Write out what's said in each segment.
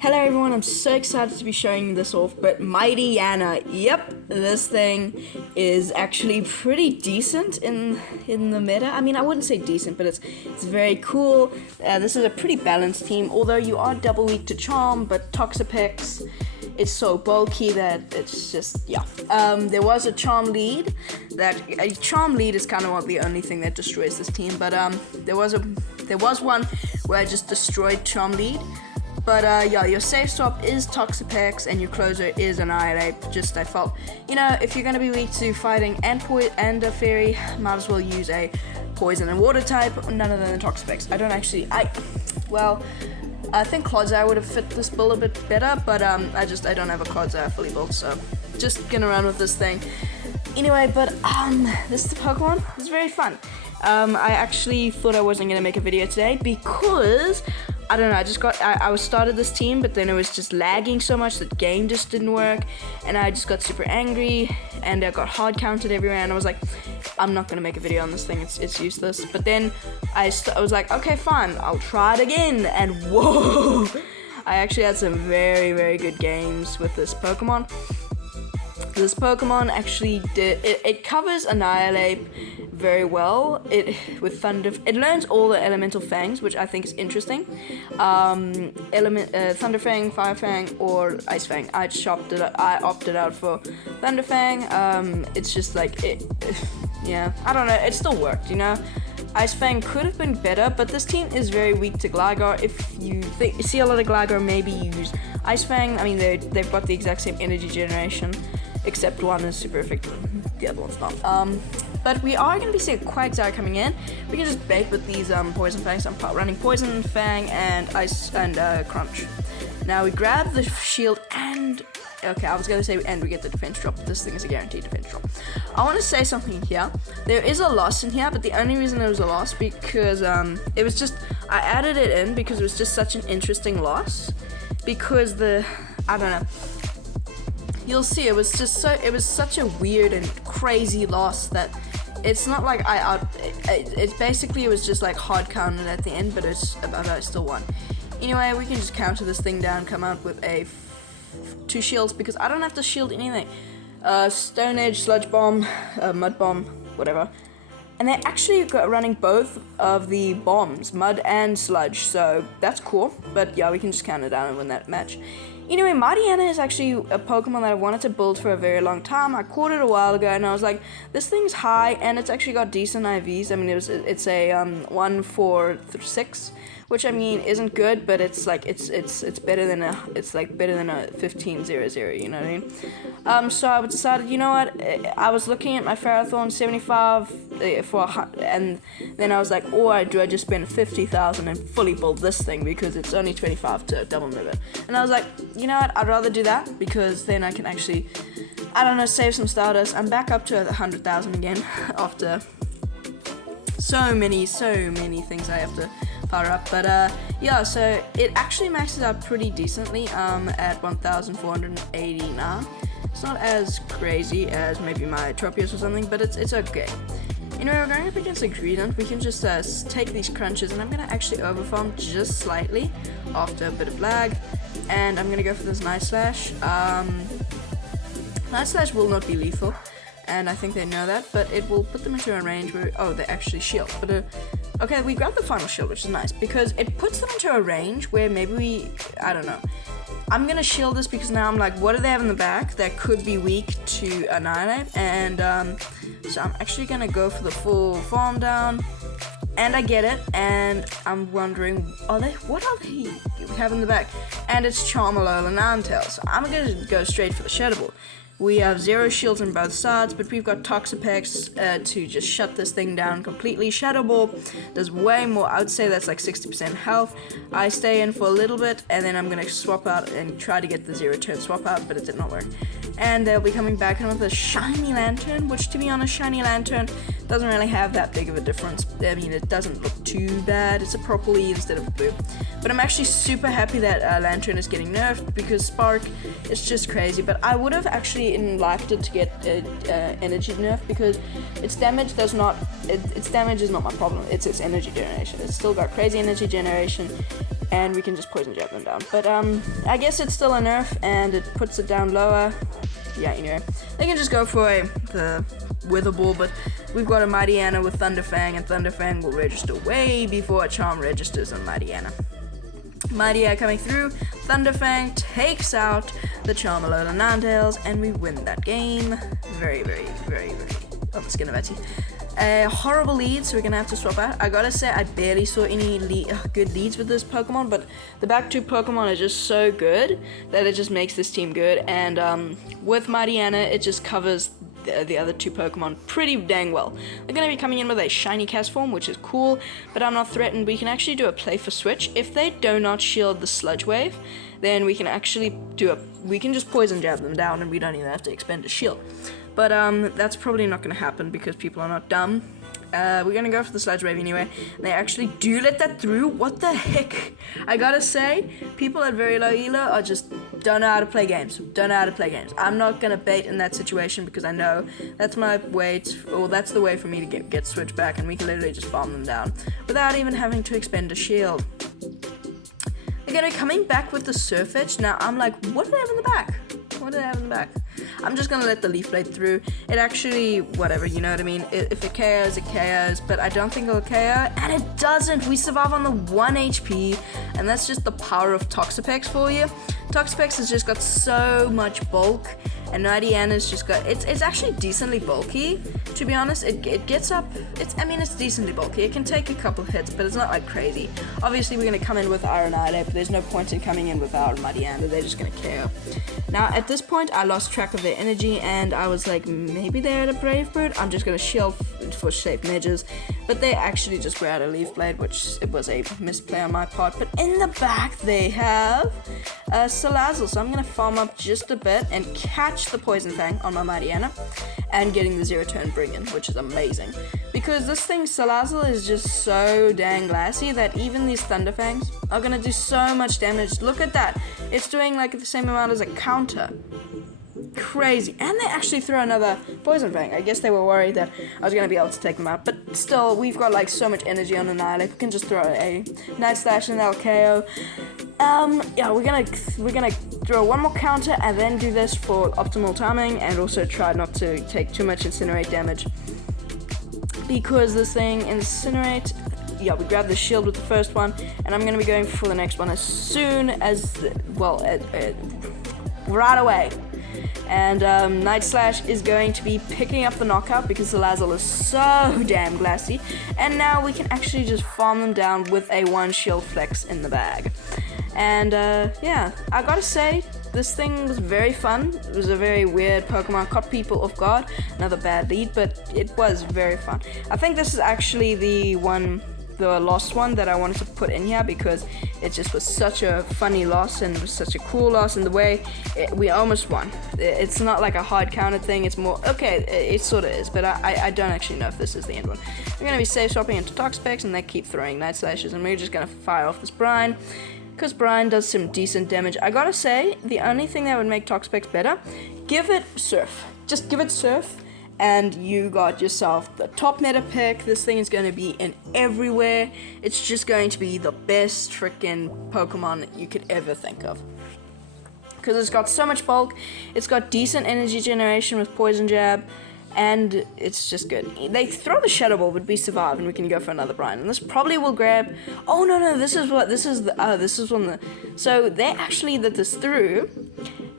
Hello everyone, I'm so excited to be showing this off, but Mighty Yana, yep, this thing is actually pretty decent in the meta. I mean, I wouldn't say decent, but it's very cool. This is a pretty balanced team, although you are double weak to Charm, but Toxapex is so bulky that it's just, yeah. There was a Charm lead, Charm lead is kind of the only thing that destroys this team, but there was one where I just destroyed Charm lead. But yeah, your safe stop is Toxapex and your closer is Annihilate. Just I felt, if you're gonna be weak to fighting and a fairy, might as well use a poison and water type, none other than Toxapex. I think Clodsire would have fit this build a bit better, but I don't have a Clodsire fully built, so just gonna run with this thing. Anyway, but this is the Pokemon. It's very fun. I actually thought I wasn't gonna make a video today because I don't know, I started this team, but then it was just lagging so much that game just didn't work, and I just got super angry, and I got hard counted everywhere, and I was like, I'm not gonna make a video on this thing, it's useless. But then I was like, okay, fine, I'll try it again, and whoa, I actually had some very, very good games with this Pokemon. This Pokemon actually it covers Annihilate very well. It learns all the elemental fangs, which I think is interesting. Thunder Fang, Fire Fang, or Ice Fang. I opted out for Thunder Fang. It's just like yeah, I don't know. It still worked, Ice Fang could have been better, but this team is very weak to Gligar. If you see a lot of Gligar, maybe use Ice Fang. I mean, they've got the exact same energy generation, except one is super effective, the other one's not. But we are going to be seeing Quagsire coming in. We can just bait with these Poison Fangs. I'm running Poison Fang and Ice and Crunch. Now we grab the shield and... Okay, I was going to say and we get the defense drop. This thing is a guaranteed defense drop. I want to say something here. There is a loss in here, but the only reason there was a loss because it was just... I added it in because it was just such an interesting loss. Because I don't know. You'll see, it was such a weird and crazy loss that it's not like it was just like hard counted at the end, but I still won. Anyway, we can just counter this thing down, come out with two shields because I don't have to shield anything. Stone Edge, Sludge Bomb, Mud Bomb, whatever. And they're actually running both of the bombs, Mud and Sludge, so that's cool. But yeah, we can just counter down and win that match. Anyway, Mighty Yana is actually a Pokemon that I wanted to build for a very long time. I caught it a while ago, and I was like, this thing's high, and it's actually got decent IVs. I mean, it's a 1-4-6, which I mean isn't good, but it's like it's better than a 15-0-0. You know what I mean? So I decided, you know what? I was looking at my Ferrothorn 75 and then I was like, or do I just spend 50,000 and fully build this thing because it's only 25 to double move it? And I was like, you know what? I'd rather do that because then I can actually, I don't know, save some Stardust. I'm back up to 100,000 again after so many things I have to power up. But yeah, so it actually maxes out pretty decently at 1,480 now. It's not as crazy as maybe my Tropius or something, but it's okay. Anyway, we're going up against a Greedent. We can just take these crunches, and I'm going to actually overfarm just slightly after a bit of lag. And I'm going to go for this Night Slash. Night Slash will not be lethal, and I think they know that, but it will put them into a range where... Oh, they actually shield. But okay, we grabbed the final shield, which is nice, because it puts them into a range where maybe I don't know. I'm going to shield this because now I'm like, what do they have in the back that could be weak to Annihilate? And so I'm actually going to go for the full farm down. And I get it, and I'm wondering, what are they have in the back? And it's Charmeleon and Ninetales. So I'm going to go straight for the Shadow Ball. We have 0 shields on both sides, but we've got Toxapex to just shut this thing down completely. Shadow Ball does way more. I would say that's like 60% health. I stay in for a little bit, and then I'm going to swap out and try to get the 0-turn swap out, but it did not work. And they'll be coming back in with a Shiny Lantern, which to be honest, Shiny Lantern doesn't really have that big of a difference. I mean, it doesn't look too bad. It's a purple instead of blue. But I'm actually super happy that Lantern is getting nerfed, because Spark is just crazy. But I would have actually liked it to get energy nerf, because its damage does not, its damage is not my problem. It's its energy generation. It's still got crazy energy generation, and we can just poison jab them down. But I guess it's still a nerf, and it puts it down lower. Yeah, you know, they can just go for the Wither Ball, but we've got a Mighty Anna with Thunder Fang, and Thunder Fang will register way before a Charm registers on Mighty Anna. Mighty Anna coming through, Thunder Fang takes out the Charmeleon Ninetales, and we win that game. Very, very, very, very on the skin of our teeth. Horrible lead, so we're gonna have to swap out. I gotta say, I barely saw any good leads with this Pokemon, but the back two Pokemon are just so good that it just makes this team good. And with Mighty Anna, it just covers the other two Pokemon pretty dang well. They're gonna be coming in with a shiny Cast-form, which is cool, but I'm not threatened. We can actually do a play for switch. If they do not shield the Sludge Wave, then we can actually we can just poison jab them down, and we don't even have to expend a shield. But that's probably not going to happen, because people are not dumb. We're going to go for the Sludge Wave anyway. They actually do let that through. What the heck? I gotta say, people at very low elo are just don't know how to play games. Don't know how to play games. I'm not going to bait in that situation, because I know that's my way that's the way for me to get switch back, and we can literally just farm them down without even having to expend a shield. They're going to be coming back with the Surf Edge. Now, I'm like, what do they have in the back? What do they have in the back? I'm just going to let the Leaf Blade through. It actually, whatever, you know what I mean? If it KOs, it KOs, but I don't think it'll KO. And it doesn't. We survive on the 1 HP, and that's just the power of Toxapex for you. Toxapex has just got so much bulk, and Mighty Anna's just got, it's actually decently bulky, to be honest. It gets up, it's decently bulky. It can take a couple of hits, but it's not like crazy. Obviously, we're going to come in with our Annihilate, but there's no point in coming in with our Mighty Anna. They're just going to KO. Now, at this point, I lost track of their energy, and I was like, maybe they're at a Brave Bird. I'm just going to shield for safe measures, but they actually just grabbed a Leaf Blade, which it was a misplay on my part. But in the back, they have Salazzle, so I'm going to farm up just a bit and catch the Poison Fang on my Mighty Anna, and getting the 0-turn Bring-In, which is amazing. Because this thing, Salazzle, is just so dang glassy that even these Thunder Fangs are going to do so much damage. Look at that. It's doing like the same amount as a counter. Crazy. And they actually throw another Poison Fang. I guess they were worried that I was going to be able to take them out. But still, we've got like so much energy on Annihilate. We can just throw a Night Slash and that'll KO. Yeah, we're gonna throw one more counter and then do this for optimal timing, and also try not to take too much Incinerate damage, because this thing Incinerate, yeah, we grab the shield with the first one, and I'm gonna be going for the next one as soon as, well, right away. And Night Slash is going to be picking up the knockout, because the Salazzle is so damn glassy, and now we can actually just farm them down with a 1 shield flex in the bag. And yeah, I gotta say, this thing was very fun. It was a very weird Pokemon, caught people off guard. Another bad lead, but it was very fun. I think this is actually the lost one that I wanted to put in here, because it just was such a funny loss, and it was such a cool loss in the way we almost won. It's not like a hard counted thing, it's more, okay, it sort of is, but I don't actually know if this is the end one. We're going to be safe swapping into Toxapex, and they keep throwing Night Slashes, and we're just going to fire off this Brine, because Brine does some decent damage. I gotta say, the only thing that would make Toxapex better, give it Surf. Just give it Surf, and you got yourself the top meta pick. This thing is going to be in everywhere. It's just going to be the best freaking Pokemon that you could ever think of, because it's got so much bulk, it's got decent energy generation with Poison Jab, and it's just good. They throw the Shadow Ball, but we survive, and we can go for another Brine. And this probably will grab. Oh no, this is one the. So they actually let this through,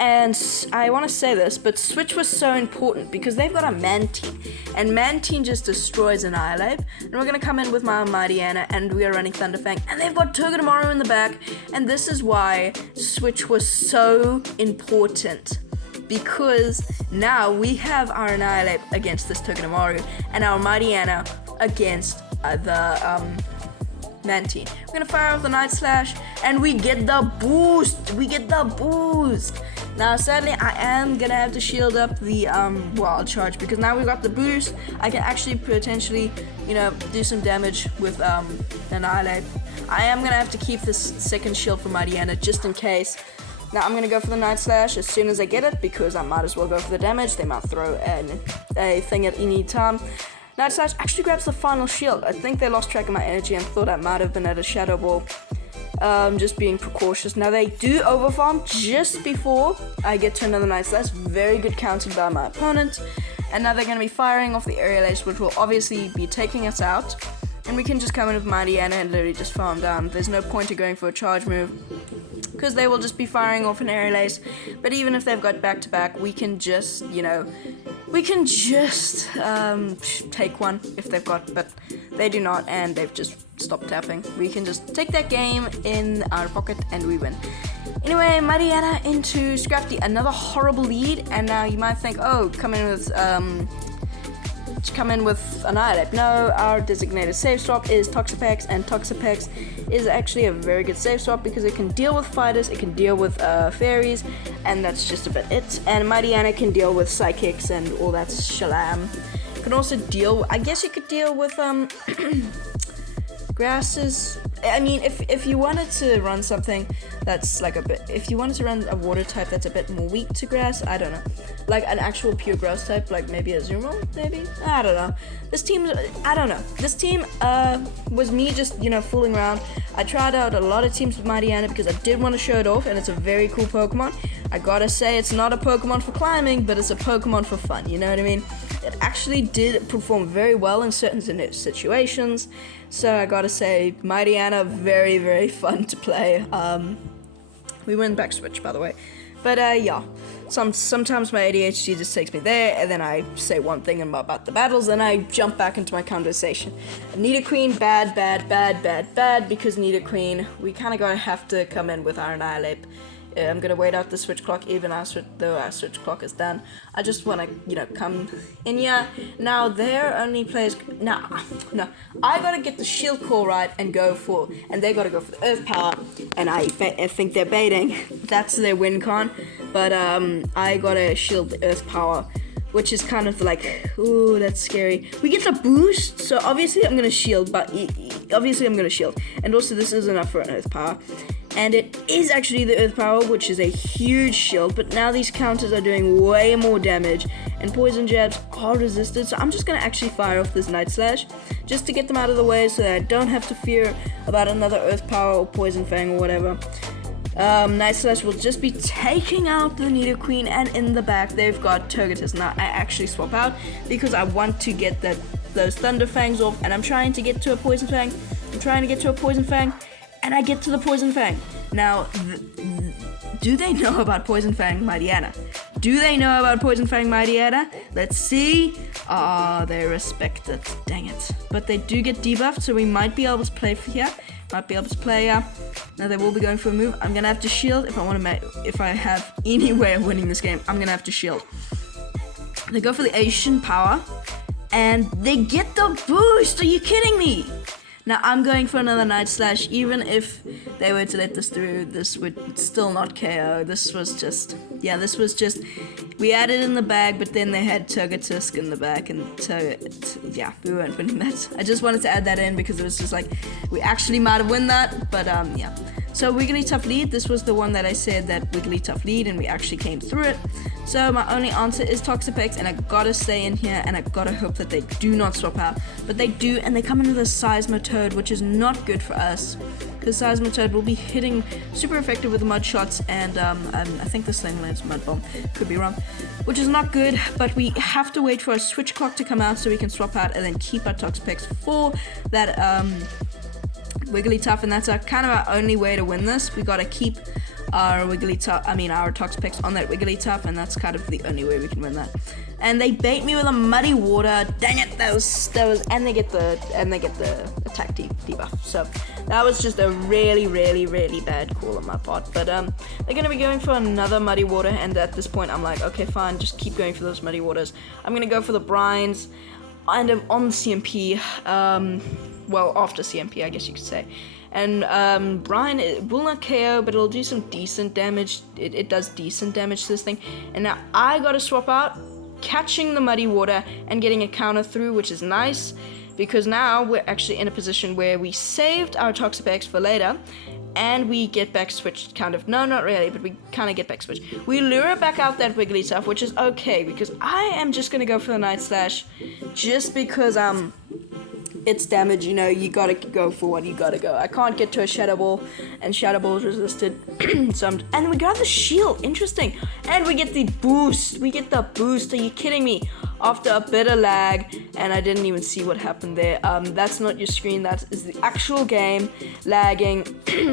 and I want to say this, but Switch was so important, because they've got a Mantine, and Mantine just destroys Annihilate. And we're gonna come in with my Mighty Anna, and we are running Thunderfang, and they've got Togedemaru in the back, and this is why Switch was so important. Because now we have our Annihilate against this Togedemaru, and our Mighty Anna against the 19. We're gonna fire off the Night Slash, and we get the boost. Now, sadly, I am gonna have to shield up the Wild Charge, because now we've got the boost. I can actually potentially, do some damage with Annihilate. I am gonna have to keep this second shield for Mariana just in case. Now I'm gonna go for the Night Slash as soon as I get it, because I might as well go for the damage. They might throw a thing at any time. Night Slash actually grabs the final shield. I think they lost track of my energy and thought I might have been at a Shadow Ball. Just being precautious. Now they do overfarm just before I get to another Night Slash. Very good counting by my opponent. And now they're going to be firing off the Aerial Ace, which will obviously be taking us out. And we can just come in with Mariana and literally just farm down. There's no point of going for a charge move, because they will just be firing off an Aerial Ace. But even if they've got back-to-back, we can just, take one if they've got, but they do not, and they've just stopped tapping. We can just take that game in our pocket and we win. Anyway, Mariana into Scrafty, another horrible lead, and now you might think, oh, come in with Annihilate. No, our designated save swap is Toxapex, and Toxapex is actually a very good save swap because it can deal with fighters, it can deal with fairies, and that's just about it. And Mariana can deal with psychics and all that shalam. You can also deal, I guess you could deal with grasses. I mean, if you wanted to run something that's like if you wanted to run a water type that's a bit more weak to grass, I don't know, like an actual pure grass type, like maybe a Zumo, maybe? I don't know. This team was me just, fooling around. I tried out a lot of teams with Mariana because I did want to show it off, and it's a very cool Pokemon. I gotta say, it's not a Pokemon for climbing, but it's a Pokemon for fun, you know what I mean? It actually did perform very well in certain situations, so I gotta say, Mariana, very, very fun to play. We went back switch, by the way. But yeah, sometimes my ADHD just takes me there, and then I say one thing about the battles, and I jump back into my conversation. Nidoqueen, bad, because Nidoqueen, we kind of gonna have to come in with our Annihilate. I'm gonna wait out the switch clock, even though our switch clock is done. I just wanna, come in here. Now, their only players, no, I gotta get the shield call right and they gotta go for the Earth Power, and I think they're baiting. That's their win con, but I gotta shield the Earth Power, which is kind of like, ooh, that's scary. We get the boost, so obviously I'm gonna shield, and also this is enough for an Earth Power. And it is actually the Earth Power, which is a huge shield, but now these counters are doing way more damage, and poison jabs are resisted, so I'm just going to actually fire off this Night Slash, just to get them out of the way so that I don't have to fear about another Earth Power or Poison Fang or whatever. Night Slash will just be taking out the Nidoqueen, and in the back they've got Togetus. Now I actually swap out because I want to get those Thunder Fangs off, and I'm trying to get to a Poison Fang. And I get to the Poison Fang. Now, do they know about Poison Fang Mariana? Let's see. They respect it. Dang it. But they do get debuffed, so we might be able to play for here. Now they will be going for a move. I'm gonna have to shield if I have any way of winning this game. I'm gonna have to shield. They go for the Asian Power, and they get the boost. Are you kidding me? Now I'm going for another Night Slash. Even if they were to let this through, this would still not KO. This was just, we had it in the bag, but then they had Togetisk in the back, and we weren't winning that. I just wanted to add that in because it was just like, we actually might have won that, but yeah. So Wigglytuff lead, this was the one that I said that Wigglytuff lead, and we actually came through it. So my only answer is Toxapex, and I gotta stay in here, and I gotta hope that they do not swap out. But they do, and they come in with a Seismitoad, which is not good for us, because Seismitoad will be hitting super effective with mud shots, and I think this thing lands Mud Bomb, could be wrong, which is not good, but we have to wait for a switch clock to come out so we can swap out and then keep our Toxapex for that Wigglytuff, and that's kind of our only way to win this. We gotta keep our Toxapex on that Wigglytuff, and that's kind of the only way we can win that. And they bait me with a Muddy Water. Dang it, that was, and they get the attack debuff. So that was just a really, really, really bad call on my part. But they're gonna be going for another Muddy Water, and at this point I'm like, okay, fine, just keep going for those Muddy Waters. I'm gonna go for the brines. and I'm on CMP, well, after CMP, I guess you could say. And Brian, it will not KO, but it'll do some decent damage. It does decent damage to this thing. And now I gotta swap out, catching the Muddy Water and getting a counter through, which is nice, because now we're actually in a position where we saved our Toxapex for later, and we get back switched, kind of. No, not really, but we kind of get back switched. We lure back out that Wigglytuff, which is okay, because I am just gonna go for the Night Slash, just because, it's damage, you know, you gotta go for what you gotta go. I can't get to a Shadow Ball, and Shadow Ball is resisted. And we got the shield, interesting. And we get the boost, Are you kidding me? After a bit of lag, and I didn't even see what happened there. That's not your screen, that is the actual game lagging,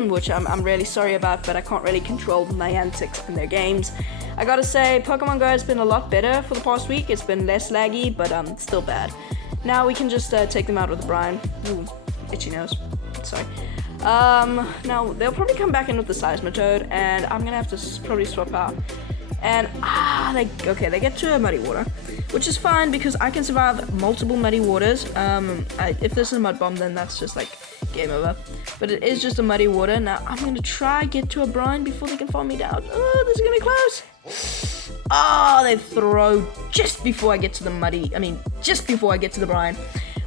which I'm really sorry about, but I can't really control Niantic in their games. I gotta say, Pokemon Go has been a lot better for the past week. It's been less laggy, but still bad. Now we can just take them out with the Brian. Ooh, itchy nose. Sorry. Now they'll probably come back in with the Seismitoad, and I'm gonna have to probably swap out. And they get to a Muddy Water, which is fine because I can survive multiple Muddy Waters. If this is a Mud Bomb, then that's just like game over. But it is just a Muddy Water. Now I'm gonna try get to a Brian before they can fall me down. Oh, this is gonna be close. Oh, they throw just before I get to the just before I get to the Brian,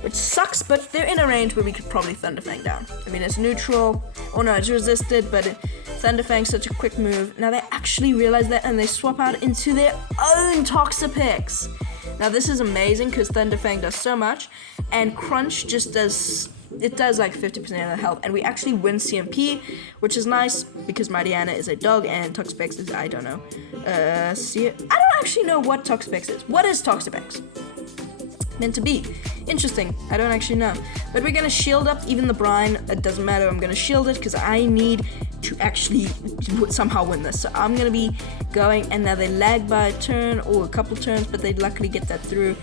which sucks, but they're in a range where we could probably Thunderfang down. I mean, it's neutral. Oh no, it's resisted, but Thunderfang's such a quick move. Now they actually realize that, and they swap out into their own Toxapex. Now this is amazing because Thunderfang does so much, and Crunch just does like 50% of the health, and we actually win CMP, which is nice because Mariana is a dog and Toxapex is, I don't know. I don't actually know what Toxapex is. What is Toxapex meant to be? Interesting. I don't actually know. But we're gonna shield up even the Brine. It doesn't matter. I'm gonna shield it because I need to actually somehow win this. So I'm gonna be going, and now they lag by a turn or a couple turns, but they luckily get that through.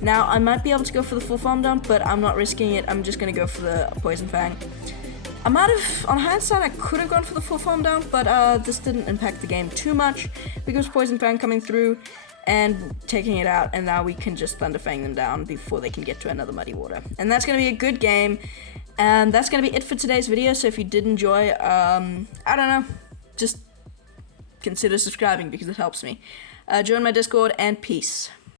Now I might be able to go for the full farm down, but I'm not risking it. I'm just gonna go for the Poison Fang. I might have, on hindsight, I could have gone for the full farm down, but this didn't impact the game too much because Poison Fang coming through and taking it out, and now we can just Thunderfang them down before they can get to another Muddy Water. And that's going to be a good game, and that's going to be it for today's video. So if you did enjoy, I don't know, just consider subscribing because it helps me. Join my Discord, and peace.